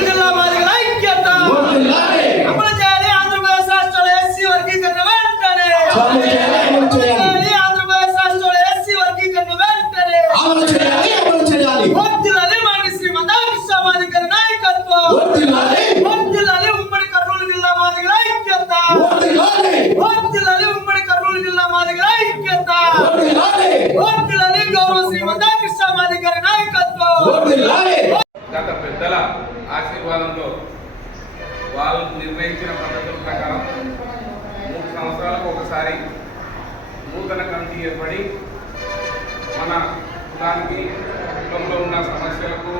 జిల్లా మాదిగల ఐక్యత! దానికి కుటుంబంలో ఉన్న సమస్యలకు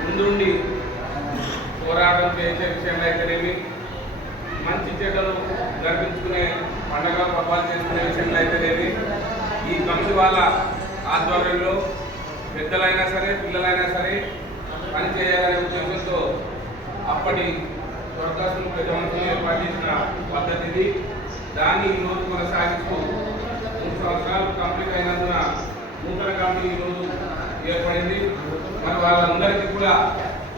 ముందుండి పోరాటం చేసే విషయంలో అయితేనేమి మంచి చెడ్డలు జరిపించుకునే పండగ పర్వాలు చేసుకునే విషయంలో అయితేనేమి ఈ కమిటీ వాళ్ళ ఆధ్వర్యంలో పెద్దలైనా సరే పిల్లలైనా సరే పని చేయాలనే ఉద్దేశంతో అప్పటి స్వర్గస్థులు ప్రజావంతులు ఏర్పాటు చేసిన పద్ధతి ఇది దాన్ని ఈరోజు కొనసాగిస్తూ మూడు సంవత్సరాలు కంప్లీట్ అయినందున నూతన కమిటీ ఈరోజు ఏర్పడింది. మరి వాళ్ళందరికీ కూడా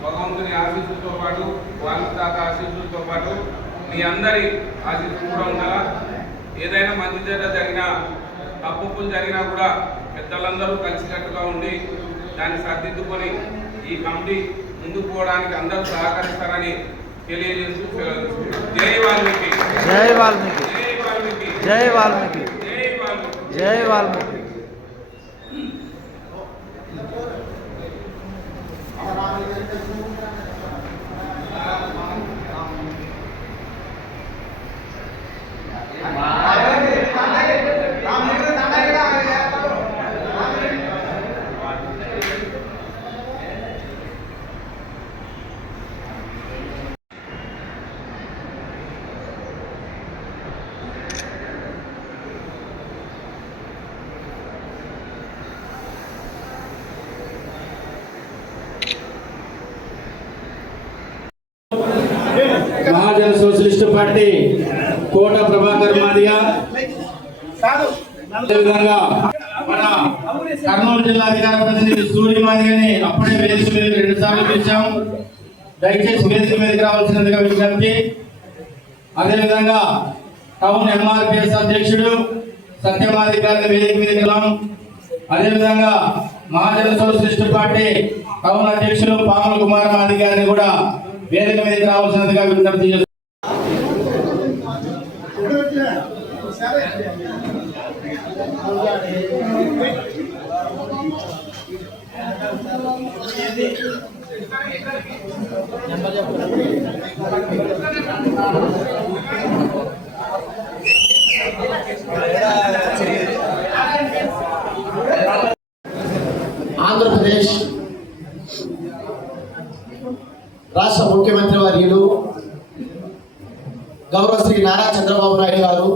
భగవంతుని ఆశీస్సులతో పాటు వాళ్ళ తాత ఆశీస్సులతో పాటు మీ అందరి ఆశీస్సులు కూడా ఉండాలా? ఏదైనా మంచి చెడ్డ జరిగినా తప్పులు జరిగినా కూడా పెద్దలందరూ కలిసికట్టుగా ఉండి దాన్ని సర్దిద్దుకొని ఈ కమిటీ ముందుకు పోవడానికి అందరూ సహకరిస్తారని తెలియజేస్తూ. జై వాల్మీకి. జై వాల్మీకి. జై వాల్మీకి. జై వాల్మీకి. జై వాల్మీకి జై వాల్మీకి మహాజన సోషలిస్ట్ పార్టీ కోట ప్రభాకర్ మాదిగ అదేవిధంగా మన కర్నూలు జిల్లా అధికార ప్రతినిధి సూర్య మాదిగని అప్పుడే వేదిక మీద రెండు సార్లు పిలిచాం. దయచేసి వేదిక మీదకి రావాల్సినదిగా విజ్ఞప్తి. అదేవిధంగా టౌన్ ఎంఆర్పిఎస్ అధ్యక్షుడు సత్యమాది గారిని వేదిక మీదకి వెళ్ళాం అదేవిధంగా మహాజన సోషలిస్ట్ పార్టీ టౌన్ అధ్యక్షులు పాముల కుమార్ మాది గారిని కూడా వేదిక మీద రావాల్సినదిగా విజ్ఞప్తి చేస్తున్నాం ఆంధ్రప్రదేశ్ రాష్ట్ర ముఖ్యమంత్రి వర్యులు గౌరవ శ్రీ నారా చంద్రబాబు నాయుడు గారు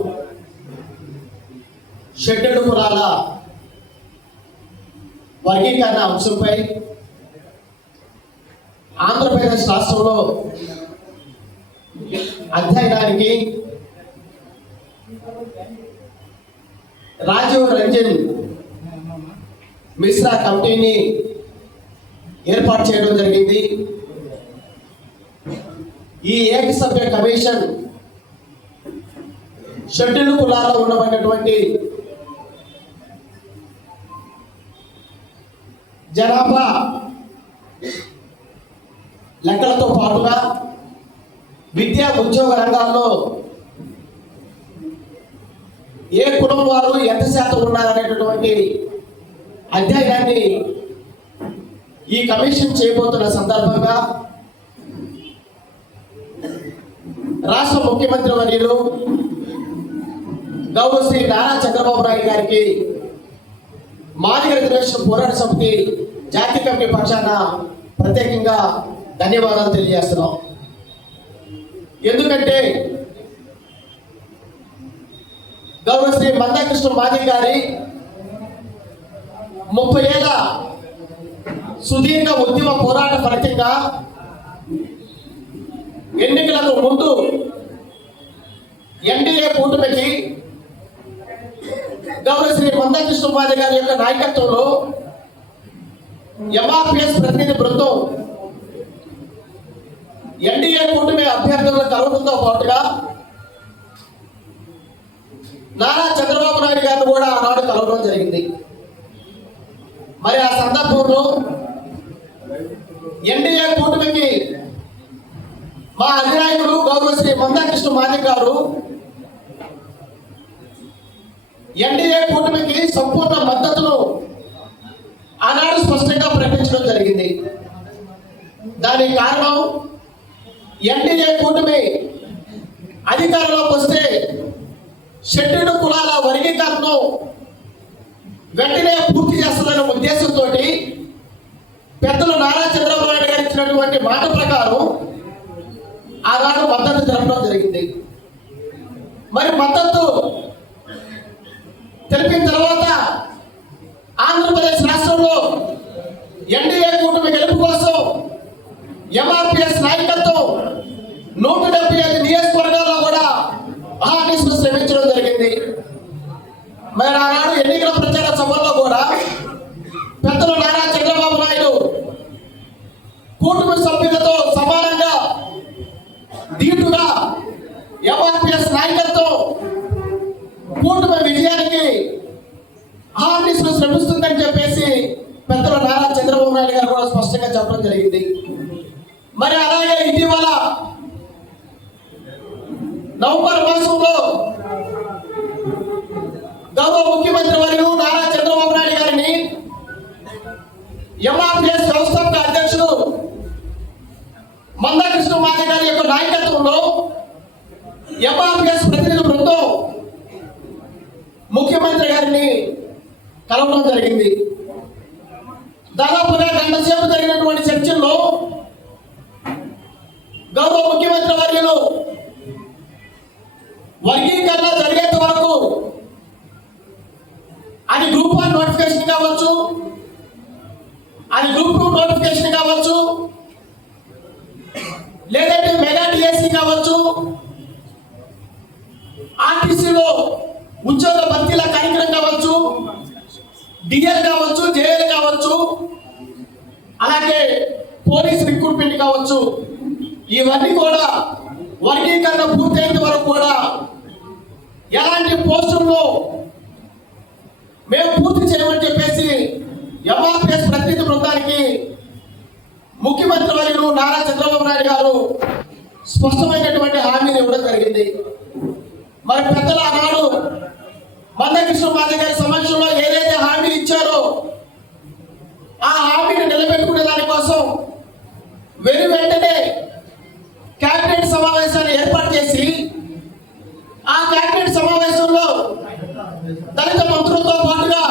షెడ్యూల్డ్ కులాల వర్గీకరణ అంశంపై ఆంధ్రప్రదేశ్ రాష్ట్రంలో అధ్యయనానికి రాజీవ్ రంజన్ మిశ్రా కమిటీని ఏర్పాటు చేయడం జరిగింది. ఈ ఏకసభ్య కమిషన్ షెడ్యూల్ కులాల్లో ఉండబడినటువంటి జనాభా లెక్కలతో పాటుగా విద్యా ఉద్యోగ రంగాల్లో ఏ కులం వారు ఎంత శాతం ఉన్నారనేటటువంటి అధ్యయనాన్ని ఈ కమిషన్ చేయబోతున్న సందర్భంగా రాష్ట్ర ముఖ్యమంత్రి వర్యులు గౌరవ శ్రీ నారా చంద్రబాబు నాయుడు గారికి మాదిగ రిజర్వేషన్ పోరాట సమితి జాతీయ కమిటీ పక్షాన ప్రత్యేకంగా ధన్యవాదాలు తెలియజేస్తున్నాం. ఎందుకంటే గౌరవ శ్రీ మందాకృష్ణ మాదిగ గారి ముప్పై ఏళ్ళ సుదీర్ఘ ఉద్యమ పోరాట ఫలితంగా ఎన్నికలకు ముందు ఎన్డీఏ కూటమికి గౌరవ శ్రీ మందాకృష్ణ మాది గారి యొక్క నాయకత్వంలో ఎంఆర్పిఎస్ ప్రతినిధి బృందం. ఎన్డీఏ కూటమి అభ్యర్థులను కలవడంతో పాటుగా నారా చంద్రబాబు నాయుడు గారిని కూడా ఆనాడు కలవడం జరిగింది. మరి ఆ సందర్భంలో ఎన్డీఏ కూటమికి మా అధినాయకుడు గౌరవ శ్రీ మందాకృష్ణ మాదిక్ గారు ఎన్డీఏ కూటమికి సంపూర్ణ మద్దతును ఆనాడు స్పష్టంగా ప్రకటించడం జరిగింది. దానికి కారణం ఎన్డీఏ కూటమి అధికారంలోకి వస్తే షెడ్యూల్డ్ కులాల వర్గీకరణను వెంటనే పూర్తి చేస్తుందనే ఉద్దేశంతో పెద్దలు నారా చంద్రబాబు నాయుడు గారు ఇచ్చినటువంటి మాట ప్రకారం ఆనాడు మద్దతు జరపడం జరిగింది. మరి మద్దతు తెలిపిన తర్వాత ఆంధ్రప్రదేశ్ రాష్ట్రంలో ఎన్డీఏ కూటమి గెలుపు కోసం ఎంఆర్పిఎస్ నాయకత్వం నూట డెబ్బై ఐదు నియోజకవర్గాల్లో కూడా మహానిసులు శ్రమించడం జరిగింది. మరి ఆనాడు ఎన్నికల ప్రచార సభల్లో కూడా పెద్దలు నారా చంద్రబాబు నాయుడు కూటమి సభ్యులతో సమానంగా ధీటుగా ఎంఆర్పిఎస్ నాయకత్వం కూటమి విజయానికి ఆర్టీసీలు శ్రమిస్తుందని చెప్పేసి పెద్దలు నారా చంద్రబాబు నాయుడు గారు కూడా స్పష్టంగా చెప్పడం జరిగింది మరి అలాగే ఇటీవల నవంబర్ మాసంలో గౌరవ ముఖ్యమంత్రి వర్యులు నారా చంద్రబాబు నాయుడు గారిని ఎంఆర్పిఎస్ వ్యవస్థాపక అధ్యక్షుడు మందాకృష్ణ మాది గారి యొక్క నాయకత్వంలో ఎంఆర్పిఎస్ ప్రతినిధి బృందం ముఖ్యమంత్రి గారిని కలవడం జరిగింది. దాదాపుగా గంట సేపు జరిగినటువంటి చర్చల్లో గౌరవ ముఖ్యమంత్రి వర్యులు వర్గీకరణ జరిగేంత వరకు అది గ్రూప్ వన్ నోటిఫికేషన్ కావచ్చు అది గ్రూప్ టూ నోటిఫికేషన్ కావచ్చు లేదంటే మెగా డిఎస్సి కావచ్చు ఆర్టీసీలో ఉద్యోగ భర్తీల కార్యక్రమం కావచ్చు డిఎల్ కావచ్చు జేఎల్ కావచ్చు అలాగే పోలీస్ రిక్రూట్మెంట్ కావచ్చు ఇవన్నీ కూడా వర్గీకరణ పూర్తయిన వరకు కూడా ఎలాంటి పోస్టుల్లో మేము పూర్తి చేయమని చెప్పేసి ఎంఆర్పిఎస్ ప్రతినిధి బృందానికి ముఖ్యమంత్రి వర్యులు నారా చంద్రబాబు నాయుడు గారు స్పష్టమైనటువంటి హామీని ఇవ్వడం జరిగింది. మరి పెద్దల ఆనాడు మందకృష్ణ మాది గారి సమక్షంలో ఏదైతే హామీ ఇచ్చారో ఆ హామీని నిలబెట్టుకునే దానికోసం వెను వెంటనే కేబినెట్ సమావేశాన్ని ఏర్పాటు చేసి ఆ కేబినెట్ సమావేశంలో దళిత మంత్రులతో పాటుగా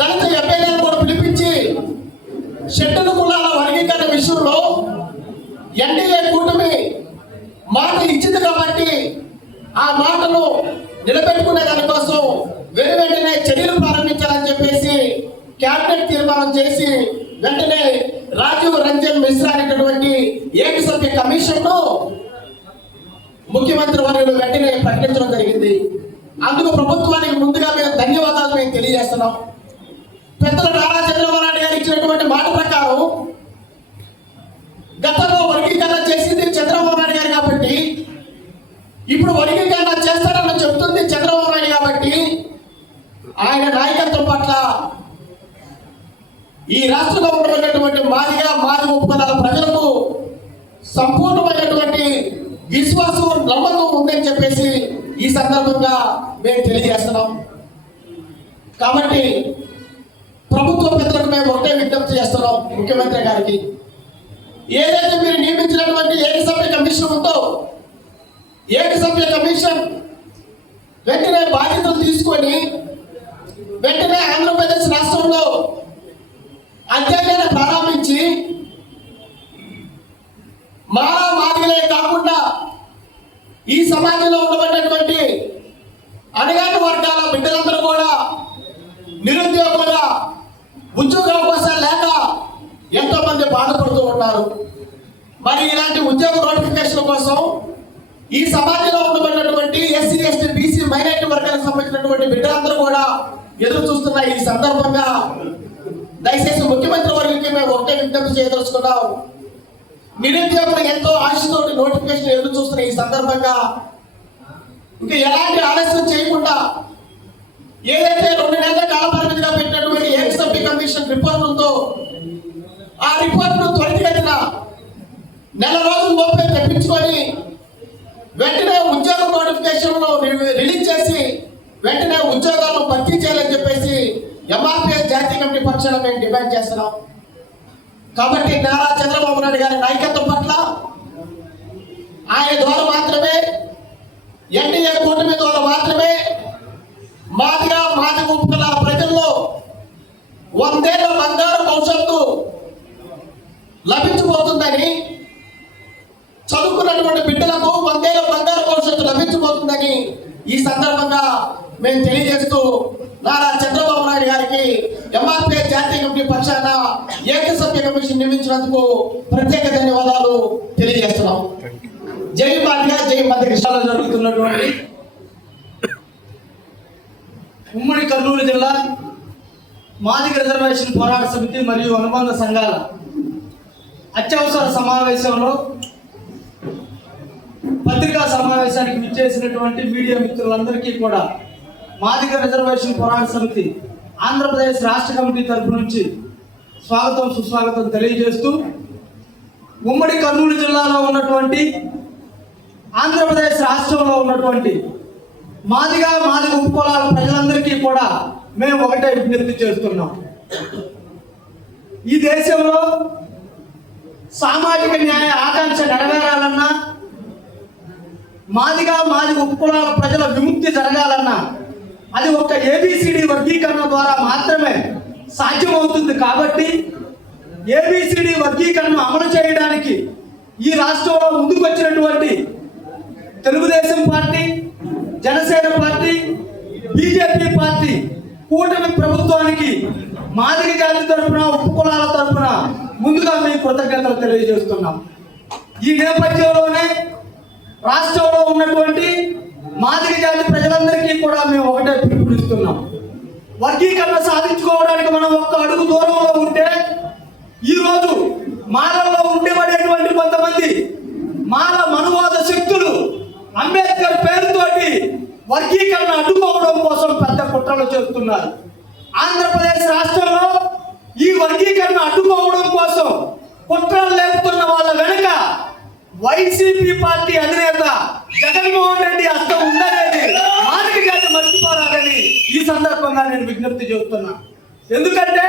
దళిత ఎమ్మెల్యేలు కూడా పిలిపించి షెడ్యూల్ కులాల వర్గీకరణ విషయంలో ఎన్డీఏ కూటమి మాట ఇచ్చింది కాబట్టి ఆ మాటను నిలబెట్టుకునే దానికోసం వెను వెంటనే చర్యలు ప్రారంభించాలని చెప్పేసి క్యాబినెట్ తీర్మానం చేసి వెంటనే రాజీవ్ రంజన్ మిశ్రా అనేటటువంటి ఏకసభ్య కమిషన్ను ముఖ్యమంత్రి వారిని వెంటనే ప్రకటించడం జరిగింది. అందుకు ప్రభుత్వానికి ముందుగా మేము ధన్యవాదాలు మేము తెలియజేస్తున్నాం. పెద్దల నారా చంద్రబాబు నాయుడు గారు ఇచ్చినటువంటి మాట ప్రకారం గతంలో వర్గీకరణ చేసింది చంద్రబాబు నాయుడు ఇప్పుడు వర్గీకరణ చేస్తారని చెప్తుంది చంద్రబాబు నాయుడు కాబట్టి ఆయన నాయకత్వం పట్ల ఈ రాష్ట్రంలో ఉన్నటువంటి మాదిగా మాది ఉపకులాల ప్రజలకు సంపూర్ణమైనటువంటి విశ్వాసం నమ్మకం ఉందని చెప్పేసి ఈ సందర్భంగా మేము తెలియజేస్తున్నాం. కాబట్టి ప్రభుత్వ పెద్దలకు మేము ఒకటే విజ్ఞప్తి చేస్తున్నాం ముఖ్యమంత్రి గారికి. ఏదైతే మీరు నియమించినటువంటి ఏకసభ్య కమిషన్ ఉందో ఏకసభ్య కమిషన్ వెంటనే బాధ్యతలు తీసుకొని వెంటనే ఆంధ్రప్రదేశ్ రాష్ట్రంలో అధ్యయనాన్ని ప్రారంభించి మారా మాదిగలే కాకుండా ఈ సమాజంలో ఉండబడినటువంటి అణగాని వర్గాల బిడ్డలందరూ కూడా నిరుద్యోగులుగా ఉద్యోగ అవకాశాలు లేక ఎంతో మంది బాధపడుతూ ఉన్నారు. మరి ఇలాంటి ఉద్యోగ నోటిఫికేషన్ కోసం ఈ సమాజంలో ఉండబడినటువంటి ఎస్సీ ఎస్టీ బీసీ మైనారిటీ వర్గాలకు సంబంధించినటువంటి బిడ్డలందరూ కూడా ఎదురు చూస్తున్న ఈ సందర్భంగా దయచేసి ముఖ్యమంత్రి వర్గకి మేము ఒకటే విజ్ఞప్తి చేయదలుచుకున్నాం. నిరుద్యోగులు ఎంతో ఆశతో నోటిఫికేషన్ ఎదురు చూస్తున్న ఈ సందర్భంగా ఇంకా ఎలాంటి ఆలస్యం చేయకుండా ఏదైతే రెండు నెలల కాల పరిమితిగా పెట్టినటువంటి ఎక్స్ఎంపీ కమిషన్ రిపోర్ట్ ఉందో ఆ రిపోర్ట్ను త్వరితగతిన నెల రోజుల లోపే తెప్పించుకొని నోటిఫికేషన్ రిలీజ్ చేసి వెంటనే ఉద్యోగాలను భర్తీ చేయాలని చెప్పేసి ఎంఆర్పిఎస్ జాతీయ కమిటీ పక్షాన మేము డిమాండ్ చేస్తున్నాం. కాబట్టి నారా చంద్రబాబు నాయుడు గారి నాయకత్వం పట్ల ఆయన ద్వారా మాత్రమే ఎన్డీఏ కూటమి ద్వారా మాత్రమే మాదిగా మాది గుంపుల ప్రజల్లో వందేళ్ళ బంగారు భవిష్యత్తు లభించబోతుందని చదువుకున్నటువంటి బిడ్డలకు వందేళ్ళ బంగారు భవిష్యత్తు లభించబోతుందని ఈ సందర్భంగా మేము తెలియజేస్తూ నారా చంద్రబాబు నాయుడు గారికి ఎంఆర్పీ జాతీయ కమిటీ పక్షాన ఏకసభ్య కమిషన్ నియమించినందుకు ప్రత్యేక ధన్యవాదాలు తెలియజేస్తున్నాం. జై మాదిగా జై మధ్య జిల్లాలో జరుగుతున్నటువంటి ఉమ్మడి కర్నూలు జిల్లా మాదిక రిజర్వేషన్ పోరాట సమితి మరియు అనుబంధ సంఘాల అత్యవసర సమావేశంలో పత్రికా సమావేశానికి విచ్చేసినటువంటి మీడియా మిత్రులందరికీ కూడా మాదిక రిజర్వేషన్ పోరాట సమితి ఆంధ్రప్రదేశ్ రాష్ట్ర కమిటీ తరపు నుంచి స్వాగతం సుస్వాగతం తెలియజేస్తూ ఉమ్మడి కర్నూలు జిల్లాలో ఉన్నటువంటి ఆంధ్రప్రదేశ్ రాష్ట్రంలో ఉన్నటువంటి మాదిగా మాదిగ ఉపకులాల ప్రజలందరికీ కూడా మేము ఒకటే విజ్ఞప్తి చేస్తున్నాం. ఈ దేశంలో సామాజిక న్యాయ ఆకాంక్ష నెరవేరాలన్నా మాదిగా మాది ఉపకులాల ప్రజల విముక్తి జరగాలన్నా అది ఒక ఏబిసిడి వర్గీకరణ ద్వారా మాత్రమే సాధ్యమవుతుంది కాబట్టి ఏబిసిడి వర్గీకరణ అమలు చేయడానికి ఈ రాష్ట్రంలో ముందుకు వచ్చినటువంటి Telugudesam party Janasena party BJP party కూటమి ప్రభుత్వానికి మాదిరి జాతి తరఫున ఉపకులాల తరపున ముందుగా మేము కృతజ్ఞతలు తెలియజేస్తున్నాం. ఈ నేపథ్యంలోనే రాష్ట్రంలో ఉన్నటువంటి మాదిరి జాతి ప్రజలందరికీ కూడా మేము ఒకటే పిలుపునిస్తున్నాం. వర్గీకరణ సాధించుకోవడానికి మనం ఒక్క అడుగు దూరంలో ఉంటే ఈరోజు మాలలో ఉండేబడేటువంటి కొంతమంది మాల మనువాద శక్తులు అంబేద్కర్ పేరుతోటి వర్గీకరణ అడ్డుకోవడం కోసం పెద్ద కుట్రలు చేస్తున్నారు. ఆంధ్రప్రదేశ్ రాష్ట్రంలో ఈ వర్గీకరణ అడ్డుకోవడం కోసం కుట్రలు లేపుతున్న వాళ్ళ వెనుక వైసీపీ పార్టీ అధినేత జగన్మోహన్ రెడ్డి హస్తం ఉందనేది మాదిరి గారిని మర్చిపోరాదని ఈ సందర్భంగా నేను విజ్ఞప్తి చేస్తున్నా. ఎందుకంటే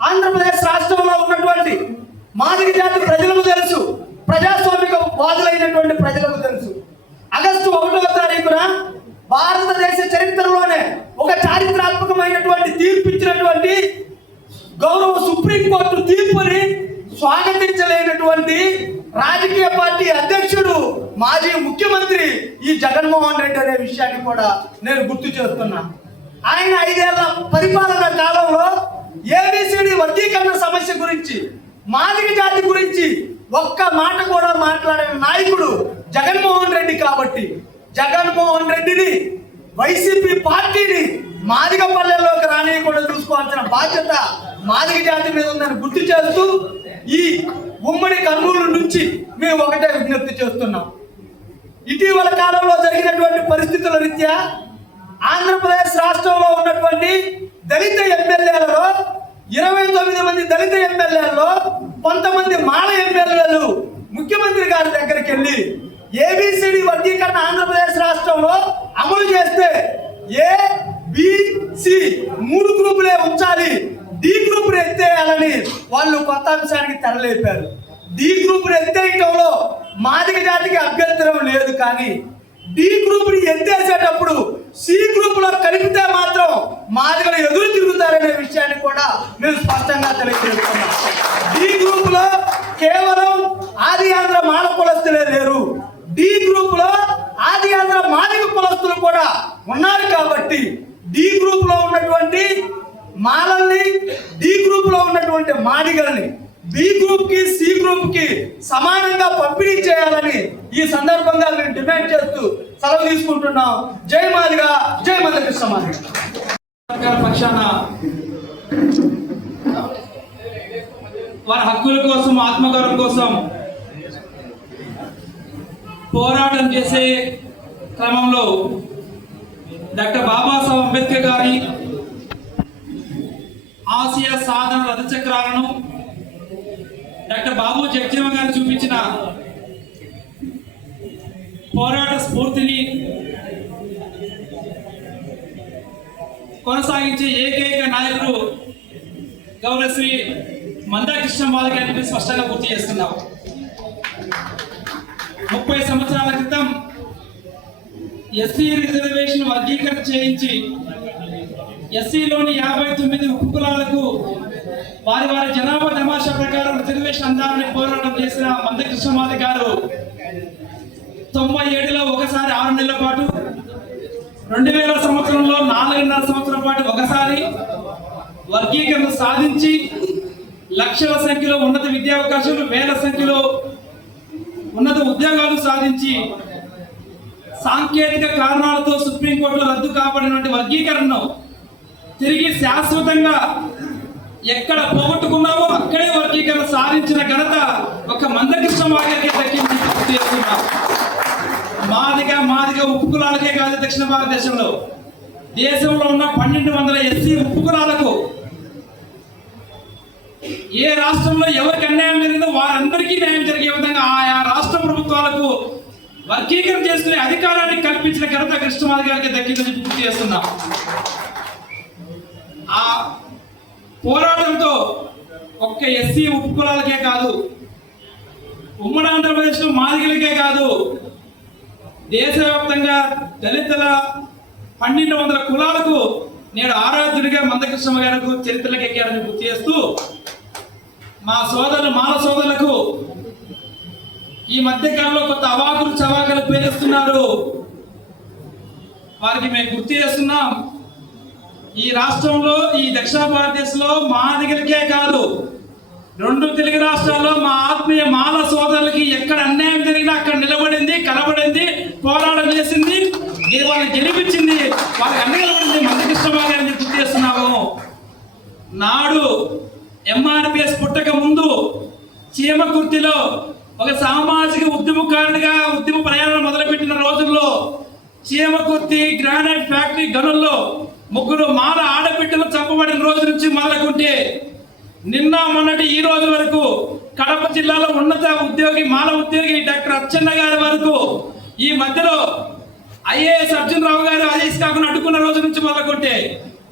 ఆంధ్రప్రదేశ్ రాష్ట్రంలో ఉన్నటువంటి మాదిరి జాతి ప్రజలకు తెలుసు ప్రజాస్వామిక వాదులైనటువంటి ప్రజలకు తెలుసు ఆగస్టు ఒకటవ తారీఖున భారతదేశ చరిత్రలోనే ఒక చారిత్రాత్మకమైనటువంటి తీర్పు ఇచ్చినటువంటి గౌరవ సుప్రీంకోర్టు తీర్పుని స్వాగతించలేనటువంటి రాజకీయ పార్టీ అధ్యక్షుడు మాజీ ముఖ్యమంత్రి ఈ జగన్మోహన్ రెడ్డి అనే విషయాన్ని కూడా నేను గుర్తు చేస్తున్నా. ఆయన ఐదేళ్ళ పరిపాలన కాలంలో ఏబిసిడి వర్గీకరణ సమస్య గురించి మాదిక జాతి గురించి ఒక్క మాట కూడా మాట్లాడిన నాయకుడు జగన్మోహన్ రెడ్డి కాబట్టి జగన్మోహన్ రెడ్డిని వైసీపీ పార్టీని మాదిగ పల్లెల్లోకి రానియకుండా చూసుకోవాల్సిన బాధ్యత మాదిగ జాతి మీద ఉందని గుర్తు చేస్తూ ఈ ఉమ్మడి కర్నూలు నుంచి మేము ఒకటే విజ్ఞప్తి చేస్తున్నాం. ఇటీవల కాలంలో జరిగినటువంటి పరిస్థితుల రీత్యా ఆంధ్రప్రదేశ్ రాష్ట్రంలో ఉన్నటువంటి దళిత ఎమ్మెల్యేలలో ఇరవై తొమ్మిది మంది దళిత ఎమ్మెల్యేలలో కొంతమంది మాల ఎమ్మెల్యేలు ముఖ్యమంత్రి గారి దగ్గరికి వెళ్ళి ఏబిసిడి వర్గీకరణ ఆంధ్రప్రదేశ్ రాష్ట్రంలో అమలు చేస్తే ఏ బిసి మూడు గ్రూపులే ఉంచాలి. డి గ్రూప్ ఎత్తేయాలని వాళ్ళు కొత్త అంశానికి తెరలేపారు డి గ్రూప్ ఎత్తేయటంలో మాదిక జాతికి అభ్యంతరం లేదు కానీ డి గ్రూప్ని ఎత్తేసేటప్పుడు సి గ్రూప్లో కలిపితే మాత్రం మాదిగలు ఎదురు తిరుగుతారనే విషయాన్ని కూడా మేము స్పష్టంగా తెలియజేస్తున్నాం. డి గ్రూప్లో కేవలం ఆది ఆంధ్ర మాల కులస్తులే లేరు. డి గ్రూప్లో ఆది ఆంధ్ర మాదిక కులస్తులు కూడా ఉన్నారు కాబట్టి డి గ్రూప్లో ఉన్నటువంటి మాలల్ని డి గ్రూప్లో ఉన్నటువంటి మాదిగల్ని బి గ్రూప్కి సి గ్రూప్కి సమానంగా పంపిణీ చేయాలని ఈ సందర్భంగా మేము డిమాండ్ చేస్తూ సెలవు తీసుకుంటున్నాం. జై మాదిగా జై మందకృష్ణ మాదిగ. పక్షాన వారి హక్కుల కోసం ఆత్మగౌరవం కోసం పోరాటం చేసే క్రమంలో డాక్టర్ బాబాసాహెబ్ అంబేద్కర్ గారి ఆసియా సాధన రథచక్రాలను డాక్టర్ బాబు జగ్జీవ గారు చూపించిన పోరాట స్ఫూర్తిని కొనసాగించే ఏకైక నాయకుడు గౌరవశ్రీ మందాకృష్ణ బాల గారిని స్పష్టంగా గుర్తు చేస్తున్నాం. ముప్పై సంవత్సరాల క్రితం ఎస్సీ రిజర్వేషన్ వర్గీకరణ చేయించి ఎస్సీలోని యాభై తొమ్మిది ఉపకులాలకు వారి వారి జనాభా తమాషా ప్రకారం రిజర్వేషన్ అందాలని పోరాటం చేసిన మందకృష్ణమాది గారు తొంభై ఏడులో ఒకసారి ఆరు నెలల పాటు రెండు వేల సంవత్సరంలో నాలుగున్నర సంవత్సరం పాటు ఒకసారి వర్గీకరణ సాధించి లక్షల సంఖ్యలో ఉన్నత విద్యావకాశాలు వేల సంఖ్యలో ఉన్నత ఉద్యోగాలు సాధించి సాంకేతిక కారణాలతో సుప్రీంకోర్టులో రద్దు కాబడినటువంటి వర్గీకరణను తిరిగి శాశ్వతంగా ఎక్కడ పోగొట్టుకున్నామో అక్కడే వర్గీకరణ సాధించిన ఘనత ఒక మందకృష్ణ వారికి దక్కింది గుర్తు చేస్తున్నాం మాదిగా మాదిగా కులాలకే కాదు దక్షిణ భారతదేశంలో. దేశంలో ఉన్న పన్నెండు వందల ఎస్సీ ఉపకులాలకు ఏ రాష్ట్రంలో ఎవరికి అన్యాయం జరిగిందో వారందరికీ న్యాయం జరిగే విధంగా ఆయా రాష్ట్ర ప్రభుత్వాలకు వర్గీకరణ చేసుకునే అధికారాన్ని కల్పించిన ఘనత కృష్ణమాది గారికి దక్కిందని గుర్తు చేస్తున్నాం ఆ పోరాటంతో ఒక్క ఎస్సీ ఉపకులాలకే కాదు ఉమ్మడి ఆంధ్రప్రదేశ్లో మాదిగలకే కాదు దేశవ్యాప్తంగా దళితుల పన్నెండు వందల కులాలకు నేడు ఆరాధ్యుడిగా మందకృష్ణ గారు చరిత్రలకు ఎక్కారని గుర్తు చేస్తూ మా సోదరులు మాన సోదరులకు ఈ మధ్యకాలంలో కొత్త అవాకులు చవాకులు పేరుస్తున్నారు వారికి మేము గుర్తు చేస్తున్నాం ఈ రాష్ట్రంలో ఈ దక్షిణ భారతదేశంలో మా దగ్గరికే కాదు. రెండు తెలుగు రాష్ట్రాల్లో మా ఆత్మీయ మాల సోదరులకి ఎక్కడ అన్యాయం జరిగినా అక్కడ నిలబడింది కలబడింది పోరాటం చేసింది ఇది వాళ్ళని గెలిపించింది వాళ్ళకి అన్ని నిలబడింది మందకృష్ణ గారిని గుర్తు చేస్తున్నాము నాడు ఎంఆర్పిఎస్ పుట్టక ముందు చీమకుర్తిలో ఒక సామాజిక ఉద్యమకారుడిగా ఉద్యమ ప్రయాణం మొదలుపెట్టిన రోజుల్లో చీమకుర్తి గ్రానైట్ ఫ్యాక్టరీ గనుల్లో ముగ్గురు మాల ఆడబిడ్డలు చంపబడిన రోజు నుంచి మొదలుకుంటే నిన్న మొన్నటి ఈ రోజు వరకు కడప జిల్లాలో ఉన్నత ఉద్యోగి మాల ఉద్యోగి డాక్టర్ అచ్చెన్న గారి వరకు ఈ మధ్యలో ఐఏఎస్ అర్జున్ రావు గారు ఐఏఎస్ కాకుండా అడ్డుకున్న రోజు నుంచి మొదలుకుంటే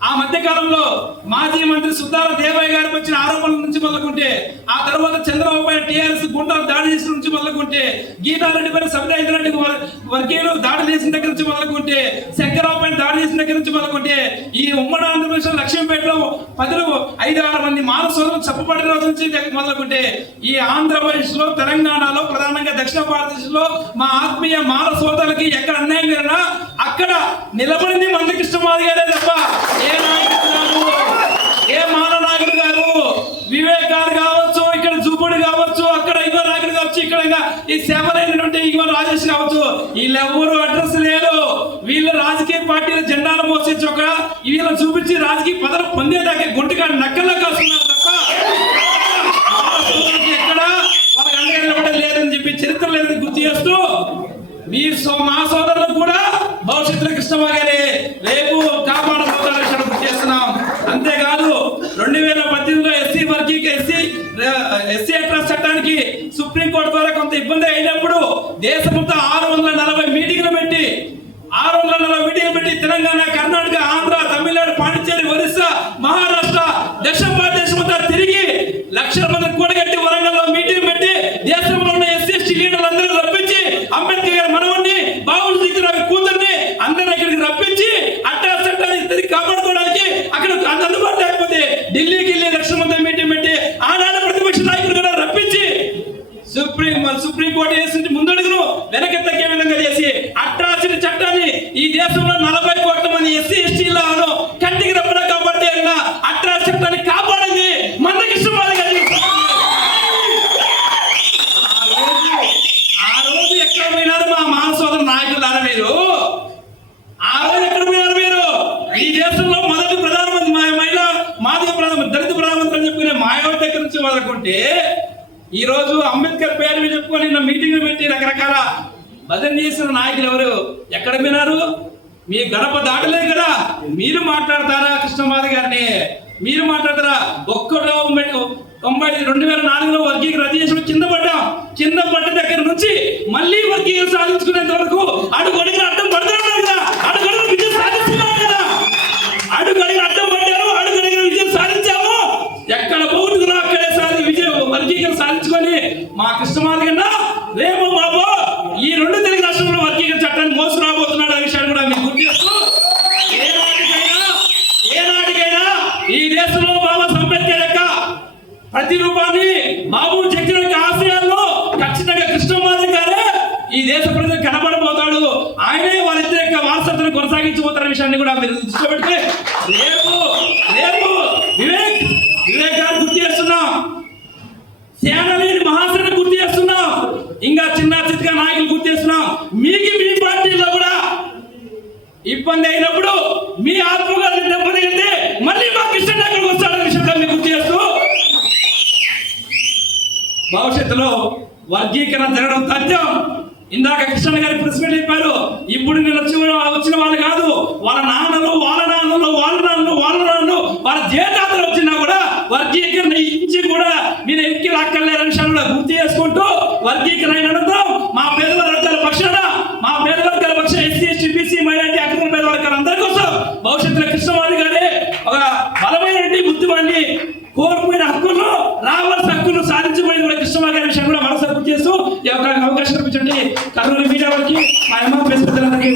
ఆ మధ్య కాలంలో మాజీ మంత్రి సుద్దాల దేవయ్య గారికి వచ్చిన ఆరోపణల నుంచి మొదలుకుంటే ఆ తర్వాత చంద్రబాబు పైన టీఆర్ఎస్ గుంటలు దాడి చేసిన నుంచి మొదలుకుంటే గీతారెడ్డి పైన సబితా వర్గీయులు దాడి చేసిన దగ్గర నుంచి మొదలుకుంటే శంకరరావు పైన దాడి చేసిన దగ్గర నుంచి మొదలుకుంటే ఈ ఉమ్మడి ఆంధ్రప్రదేశ్ లక్ష్మీపేటలో పదులు ఐదు ఆరు మంది మానవ చెప్పబడిన రోజు నుంచి మొదలుకుంటే ఈ ఆంధ్రప్రదేశ్లో తెలంగాణలో ప్రధానంగా దక్షిణ భారతదేశంలో మా ఆత్మీయ మాల ఎక్కడ అన్యాయం జరిగినా అక్కడ నిలబడింది మందకృష్ణమాది గారే తప్ప ఏ ఏ మాల నాయకుడు కాదు వివేక్ గారు కావచ్చు ఇక్కడ జూపుడు కావచ్చు అక్కడ ఇంకో నాయకుడు కావచ్చు ఇక్కడ ఇంకా ఈ సేవలైనటువంటి ఇంకో రాజేష్ కావచ్చు. వీళ్ళెవ్వరు అడ్రస్ లేదు వీళ్ళు రాజకీయ పార్టీల జెండాలు మోసించి చొక్క వీళ్ళని చూపించి రాజకీయ పదవి పొందేదాకా గుంటగా నక్కల్లో కాస్తున్నారు మహారాష్ట్ర దక్షిణ భారతదేశం అంతా తిరిగి లక్షల మంది కూడగట్టి వరంగల్లో మీటింగ్ పెట్టి దేశంలో ఉన్న ఎస్సీ ఎస్టీ లీడర్లందరూ రప్పించి అంబేద్కర్ గారి మనవణ్ణి బాబుల దగ్గర కూతుర్ని అందరిని ఇక్కడికి రప్పించి అట్టా చట్టాన్ని తిరిగి కాపాడుకోవడానికి అక్కడ అంత అందుబాటు లేకపోతే ఢిల్లీకి వెళ్ళి లక్షల మంది మీటింగ్ పెట్టి ఆనాడు ప్రతిపక్ష నాయకులు కూడా రప్పించి సుప్రీం సుప్రీం కోర్టు వేసింది ముందడుగును వెనక్కి తగ్గే విధంగా చేసి అట్రాసిటీ చట్టాన్ని ఈ దేశంలో నలభై కోట్ల మంది ఎస్సీ ఎస్టీలను కంటికి రప్పన కాబట్టి అన్న అట్రాస్ చట్టాన్ని కాపాడింది మందకృష్ణమాలి గారి ఆ రోజు ఆ రోజు ఎక్కడ పోయినారు మా మాన సోదరు నాయకులారా మీరు ఆ రోజు ఎక్కడ పోయినారు మీరు ఈ దేశంలో మొదటి ప్రధానమంత్రి మా మహిళ మాదిగ ప్రధాన దళిత ప్రధానమంత్రి అని చెప్పుకునే మాయావతి దగ్గర నుంచి మొదలుకుంటే ఈ రోజు అంబేద్కర్ పేరు చెప్పుకొని నిన్న మీటింగ్ పెట్టి రకరకాల భజన చేసిన నాయకులు ఎవరు? ఎక్కడ విన్నారు? మీ గడప దాటలేదు కదా. మీరు మాట్లాడతారా కృష్ణమాధ గారిని? మీరు మాట్లాడతారా? ఒక్కటో తొంభై రెండు వేల నాలుగులో వర్గీయ రద్దు చేసిన కింద పడ్డాం. కింద పడ్డ దగ్గర నుంచి మళ్ళీ వర్గీయ సాధించుకునేంత వరకు అడుగు అడిగిన అడ్డం పడుతున్నాం కదా. అడుగు అడుగు విజయం సాధిస్తున్నాం కదా. అడుగు అడిగిన అడ్డం పడ్డారు. అడుగు అడిగిన విజయం సాధించాము. ఎక్కడ పోగొట్టుకున్నా అక్కడే సాధి విజయం చట్టాన్ని మా కృష్ణమాధ కన్నా రేపు బాబు ఈ రెండు తెలుగు రాష్ట్రంలో వర్గీకరణ చట్టాన్ని మోసుకురాబోతున్నాడు అనే విషయాన్ని కూడా మీకు గుర్తు చేస్తూ ఏ నాటికైనా ఏ నాటికైనా ఈ దేశంలో బాబా సంపెత్తే లెక్క ప్రతి రూపాన్ని బాబు చెక్కిన ఆశయాల్లో ఖచ్చితంగా కృష్ణమాధ గారే ఈ దేశ ప్రజలు కనబడబోతాడు. ఆయనే వాళ్ళిద్దరి యొక్క వారసత్వం కొనసాగించబోతున్న విషయాన్ని కూడా మీరు దృష్టి పెడితే రేపు రేపు వివేక్ వివేక్ గారు గుర్తు చేస్తున్నాం సేనలేని మహాసేన గుర్తు చేస్తున్నాం ఇంకా చిన్న చిత్క నాయకులు గుర్తు చేస్తున్నాం మీకు మీ పార్టీలో కూడా ఇబ్బంది అయినప్పుడు మీ ఆత్మగారిని దెబ్బతింటే మళ్ళీ మా కృష్ణ నాయకుడు వస్తాడనే విషయంగా మీకు గుర్తు చేస్తూ భవిష్యత్తులో వర్గీకరణ జరగడం తథ్యం. ఇందాక కృష్ణ గారి ప్రెస్ మీట్ చెప్పారు ఇప్పుడు నేను వచ్చి వచ్చిన వాళ్ళు కాదు వాళ్ళ నాన్నలు వాళ్ళ నాన్నలు వాళ్ళ నాన్నలు వాళ్ళ నాన్నలు వాళ్ళ జేతాతలు వచ్చినా కూడా వర్గీకరణ ఇచ్చి కూడా మీరు ఎక్కి రాక్కర్లేరు విషయాలు గుర్తు చేసుకుంటూ వర్గీకరణ అయిన చేస్తూ ఈ యొక్క అవకాశం ఇప్పించండి కర్నూలు మీడియా వారికి మా అమ్మ పెద్దలందరికీ